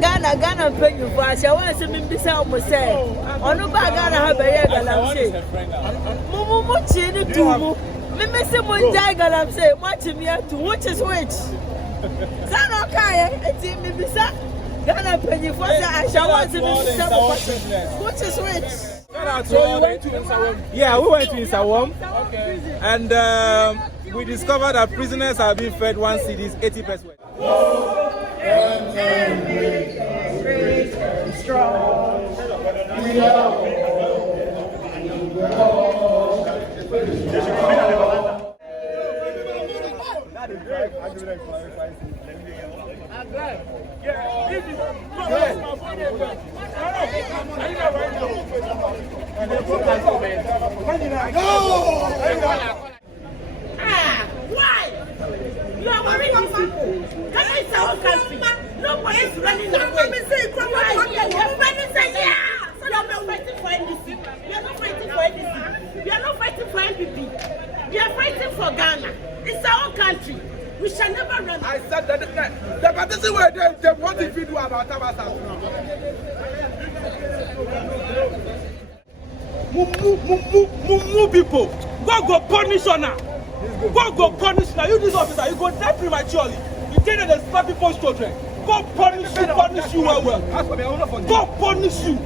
Ghana pay you for us. I want to be sound say. On no bag Ghana have a galamsey. Mumu chini tumu. Me say mo jai galamsey. Watch me to which is which. San okay. Eti me bisa Ghana pay you for us. I shall want to be sound which is which. So you went to Insawam? Yeah, we went to Insawam. Okay. And we discovered that prisoners are being fed 1 cedis 80%. Strong. Why? You are worried about people. Can I say our country? Nobody is running away. Let me say, yeah. So you're not fighting for NDC. You're not fighting for NDC. You're not fighting for NPP. You're fighting for Ghana. It's our country. We shall never run. I said that the partition where they want to do about Tabasa. Move people. Go punish on now. Go punish now. You this officer, you go die prematurely. You tell them they slap people's children. Go punish you well. Go punish you.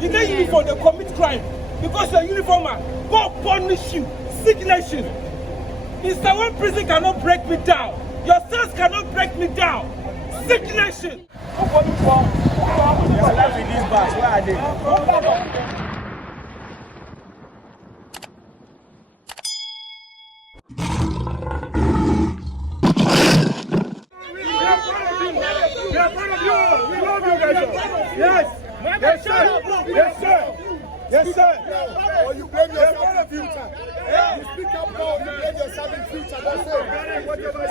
You get uniform, they commit crime. Because you're a uniform man. Go punish you. Sick nation. Mr. One prison cannot break me down. Your cells cannot break me down. Sick nation. Where are they? Yes, sir. Or you blame yourself in the future. You speak up now, you blame yourself in future. That's it.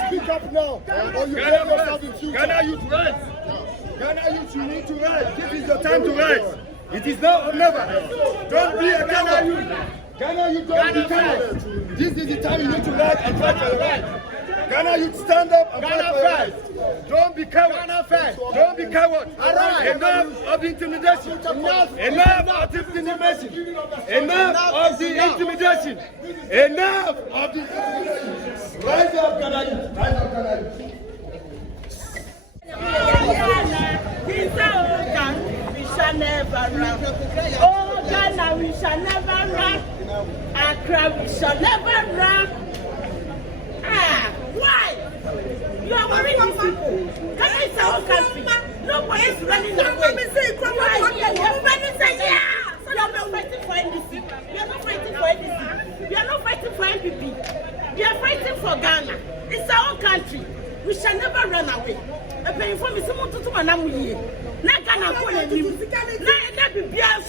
Speak up now, or you blame yourself in future. Ghana youth rise. Ghana youth, you need to rise. This is your time to rise. It is now or never. Don't be a Ghana youth. Ghana youth, don't be coward. This is the time you need to rise and fight for your right. Ghana youth, stand up and fight for your right. Don't be coward. Don't be coward. Enough of the intimidation. Enough of the intimidation. Enough of the intimidation. Enough of the intimidation. Rise up, Ghana youth. Rise up, Ghana youth. We shall never run. Oh, Ghana, we shall never run. Accra, we shall never run. Why? You are worried about people. Can I say our country? Nobody is running away. Let me say, yeah. So you're not fighting for NDC. You're not fighting for NDC. You're not fighting for NPP. You're fighting for Ghana. It's our country. We shall never run away. A penny for me, someone to Manamu. Not Ghana, not be Ghana is our country. Ghana.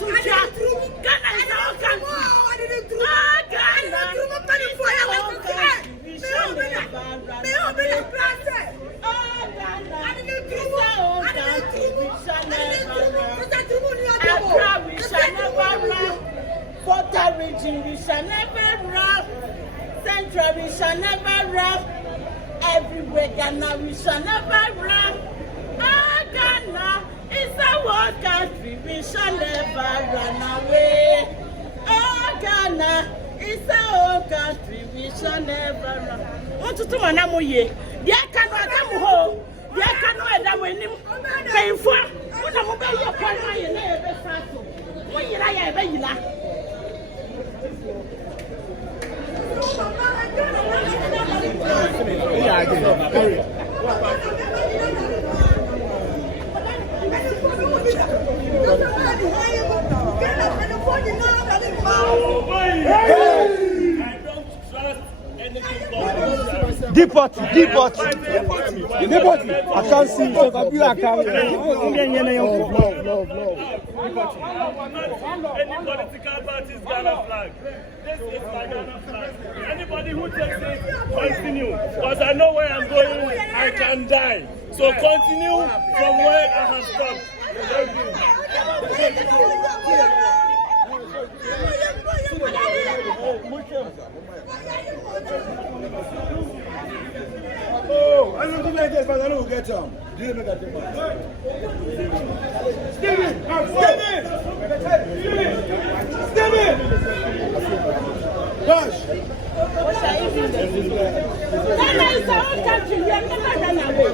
We shall never run. Central, we shall never run. Everywhere, Ghana, we shall never run. Ghana is our country. We shall never run away. Ghana is our country. We shall never run. Want to Manamu ye? There cannot come home. There cannot come with him. Painful. What a mobile your partner in the battle. When you lie, I bet you laugh. Deport. I can't see you. So I can't. Any political party's Ghana flag. This is my Ghana flag. Anybody who takes it, continue. Because I know where I'm going, I can die. So continue from where I have stopped. Oh, I don't think like this, but I don't get them. Do you know that? Ghana is our own country. We are never run away.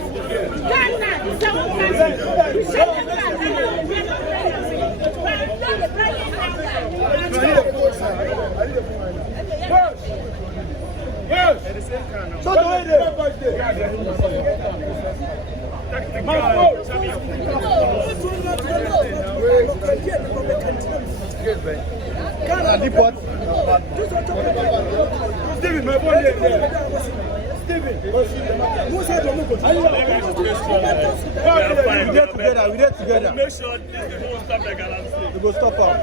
Ghana is our own country. We shall never run away. We are not running away. We are not the Brian Steven, my boy, Steven. We did together. Make sure this won't stop the Ghana state. We go stop up.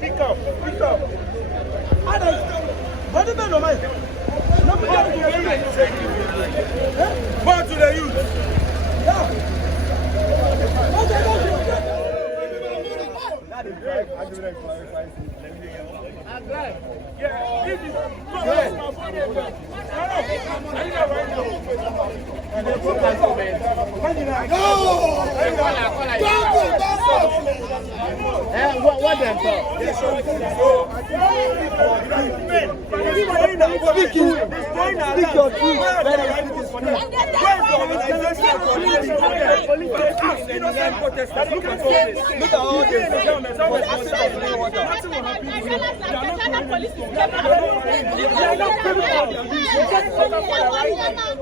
Pick up. What do you mean, man? Go to the youth. What them talk? Speak your truth. Look at all this.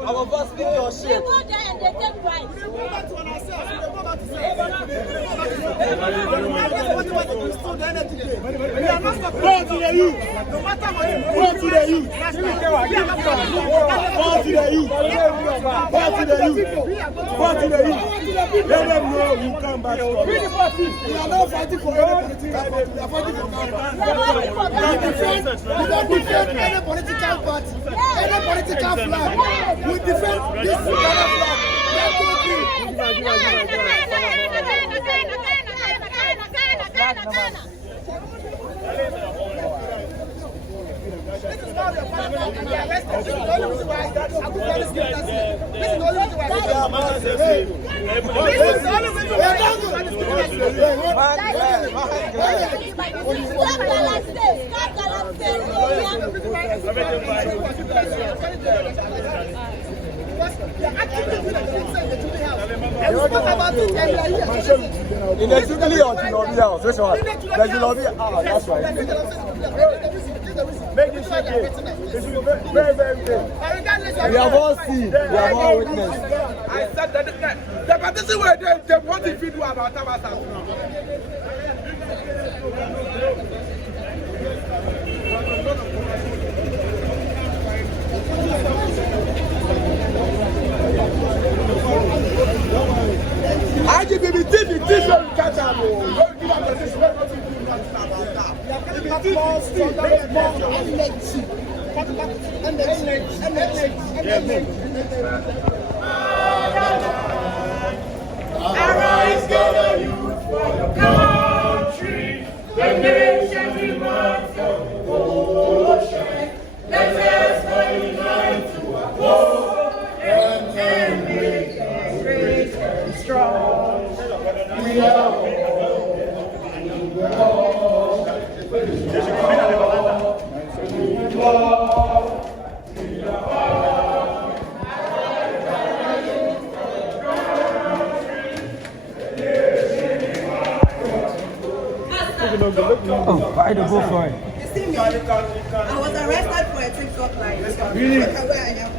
Our boss speak your shit. Go there and they take rights. Go to the youth. Go to the youth. Let them know you come back. We are not fighting for any political party. We are fighting for Ghana. We don't defend any political party, any political flag. We defend this Ghana flag. This is not your father. This is the only reason why this is the only reason why in a Jubilee or Jubilee house, which one? The Jubilee house, that's right. Make this shit very, very big. We have all seen, we have all witnessed. I said that the partition where they want to do about Tabata. IGBB TV, this one we catch up. Arise, gather youth for your country. The nation demands your devotion. Let us unite to oppose and make us great and strong. We are Oh, I had to go for it. You see me? I was arrested for a TikTok live. Really? Look at where I am.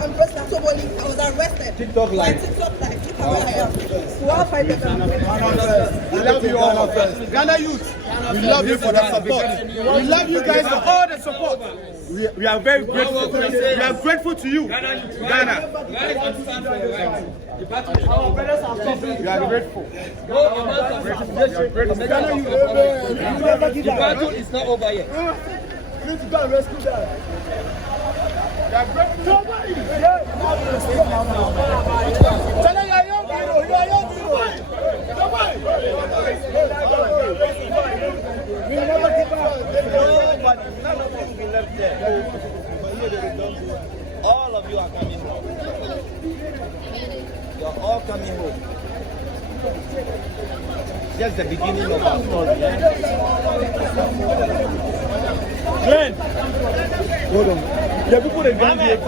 I'm President Soboli. I was arrested. TikTok live. For a TikTok live. Look at where I am. So I'll fight the Ghana. We love you all first. Ghana youth, we love you for the support. We love you guys for all the support. We are very grateful. We are grateful to you, Ghana. We are grateful. Ghana youth, the battle is not over yet. We need to go and rescue them. We are grateful. We never give up. None of us will be left there. All of you are coming home. You are all coming home. Just the beginning of our story. Glenn, hold on. The people that got here.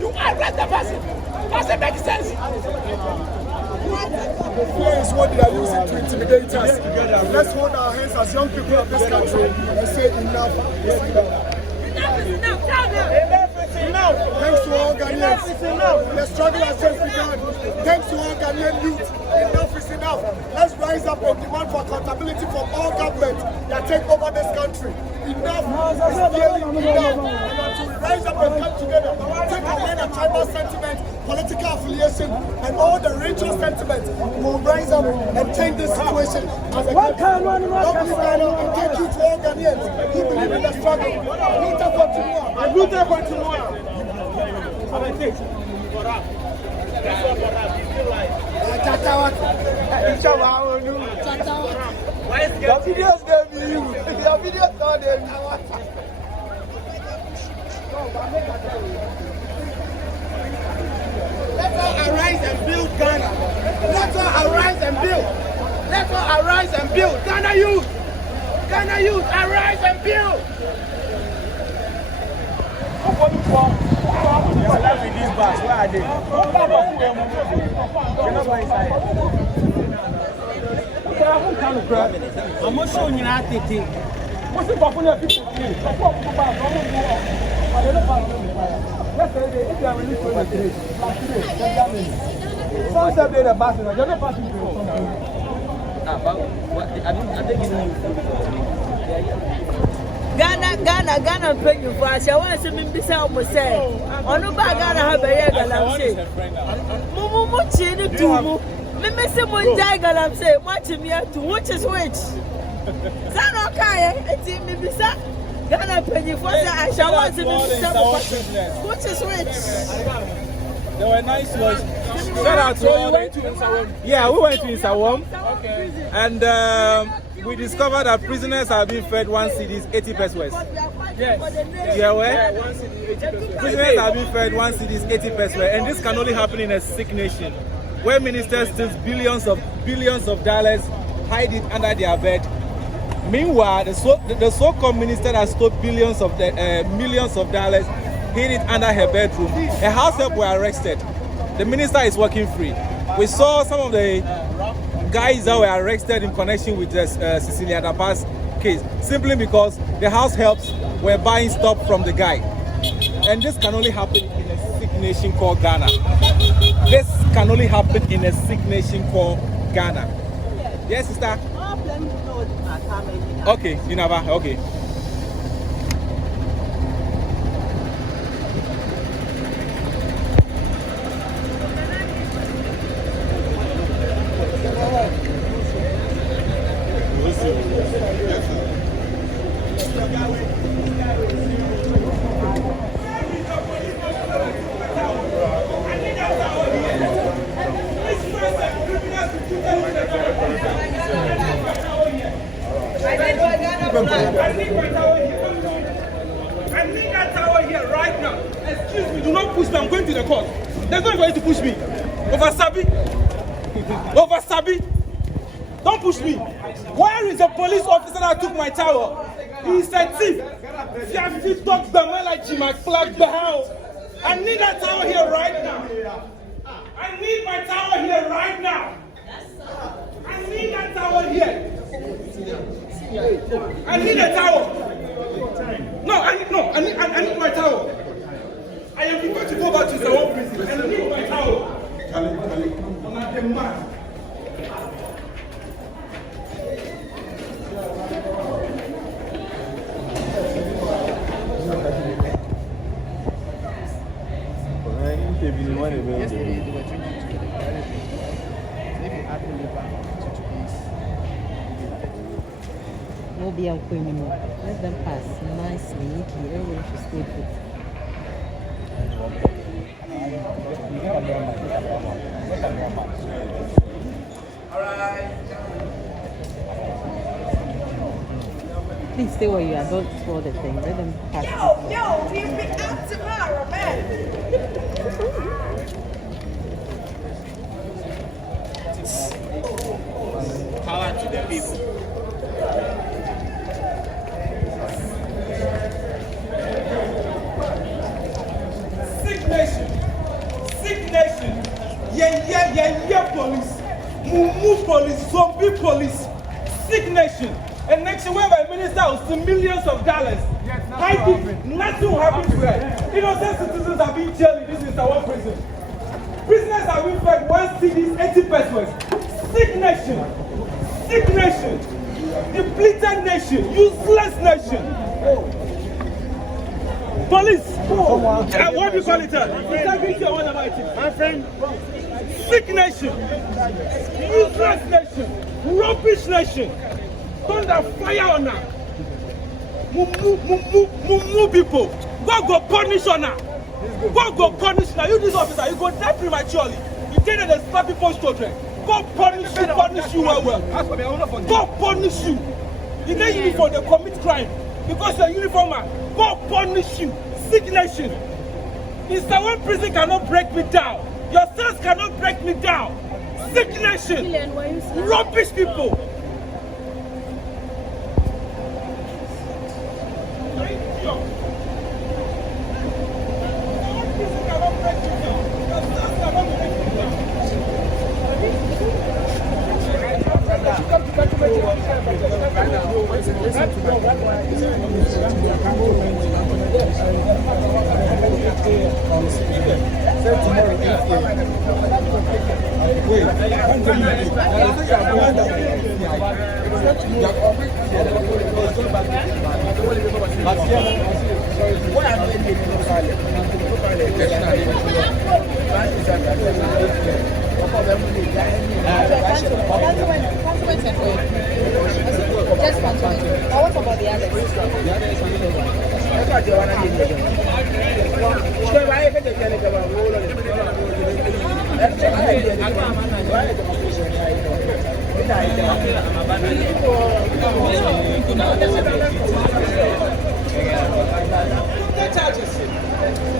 You arrest the person. Does it make sense? Fear is what they are using to intimidate us. Let's hold our hands as young people of this country and say enough is enough. Thanks to all Ghanaians. The struggle has just begun. Thanks to all Ghanaian youth. Enough is enough. Let's rise up and demand for accountability from all governments that take over this country. Enough is clearly enough. And until we rise up and come together, take away the tribal sentiment, political affiliation, and all the racial sentiments, we'll rise up and change this situation as a country. Don't be silent, and thank you to all Ghanaians who believe in the struggle. Luta continua. Luta continua. Your videos gave me you. Your videos don't gave me. Let's all arise and build Ghana. Let's all arise and build. Let's all arise and build. Ghana youth. Ghana youth, arise and build. You're laughing these bars. Where are they? You're not going inside. I'm not showing you that. What's the problem with people? Yesterday, if you are released from the place, like today, some say they're the bus, you're not passing through. Ghana pay you for us. I want to be beside myself. On the back, Ghana have a year. Mumu chini tumu. Me say one day Ghana say watch me to which is which. That okay? It's me beside. Ghana pay you for us. I shall want to be beside which is which. They were nice words. Shout out to all the... Yeah, we went to Insawam. Okay. And we discovered that prisoners are being fed 1 cedis, 80 pesos. Yes. You are aware? Yeah, 1 cedi, 80 pesos. Prisoners are being fed 1 cedis, 80 pesos. And this can only happen in a sick nation, where ministers steal billions of dollars, hide it under their bed. Meanwhile, the so-called minister that stole millions of dollars hid it under her bedroom. Her house help were arrested. The minister is working free. We saw some of the guys that were arrested in connection with the Cecilia Dapa's case, simply because the house helps were buying stuff from the guy. And this can only happen in a sick nation called Ghana. This can only happen in a sick nation called Ghana. Yes, sister? Okay, Inava, okay. I need that tower here right now. Excuse me, do not push me. I'm going to the court. There's no way for you to push me. Over Sabi. Over Sabi. Don't push me. Where is the police officer that took my tower? He's a thief. I need that tower here right now. I need my tower here right now. I need that tower here. I need a tower. I need my tower. I am prepared to go back to the old prison. I need my tower. Yesterday they were drinking together. If you add the liver to today's, No be a queen anymore. Let them pass nicely, neatly. Everyone should stay put. Please stay where you are. Don't spoil the thing. Let them pass. Yo, we'll be out tomorrow, man. Power to the people. Sick nation. Sick nation. Yeah, police. Move police. Zombie police. Sick nation. A nation where my minister will see millions of dollars. Nothing will happen to them. Innocent citizens are being jailed in this Instagram prison. Prisoners are being fed 1 cedi 80 pesos. Sick nation. Sick nation. Depleted nation. Useless nation. Police. What do you call it? My friend. Sick nation. Useless nation. Rubbish nation. Thunder fire on her. Move people. God go punish on her. God go punish her. You this officer, you go die prematurely. You tell them they slap people's children. God punish you well. God punish you. You get uniform, they commit crime. Because you're a uniform man. God punish you. Sick nation. Mr. One prison cannot break me down. Your cells cannot break me down. Sick nation. Rubbish people.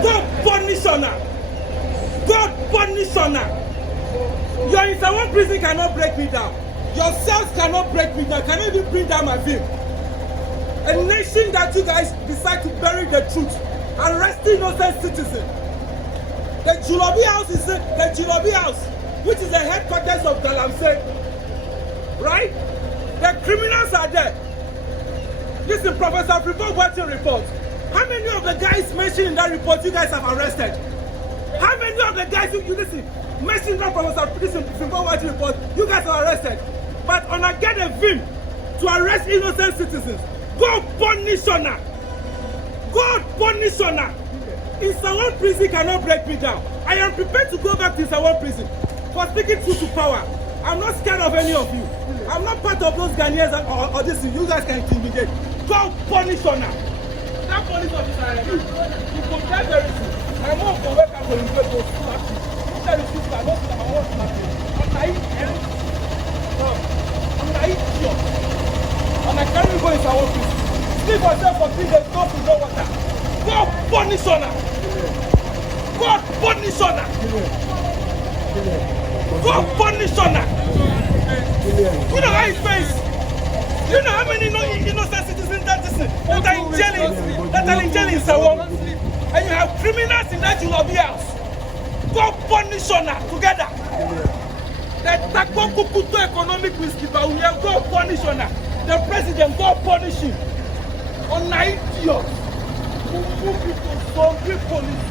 God punish on her. God punish on her. Your Instagram prison cannot break me down. Your cells cannot break me down. Cannot even bring down my view. A nation that you guys decide to bury the truth, arresting innocent citizens. The Julobi House is the Julobi House, which is the headquarters of Galamsey. Right? The criminals are there. Listen, Professor Frimpong watching report. How many of the guys mentioned in that report you guys have arrested? How many of the guys you listen mentioned in that Professor Frimpong watching report you guys have arrested? But on a get a vim to arrest innocent citizens. God punish on her. God punish on her. Instagram prison cannot break me down. I am prepared to go back to Instagram prison for speaking truth to power. I'm not scared of any of you. I'm not part of those Ghanaians or this. You guys can intimidate. God punish on her. That police officer, you go die very soon. My mom will wake up and go to slap you. Tell the sister, I don't think I want to slap you. I'm naive. I'm naive. And I can't even go into our office. Sleep myself for 3 days, no food, no water. God punish on her. God punish on her. God punish on her. You know how his face. You know how many innocent citizens that are in jail in Sawam. And you have criminals in that Julobi House. God punish on her together. The Takokukuto economic whiskey, but we have God punish on her. The president, God punish him. On idiot. Who people, some police, police.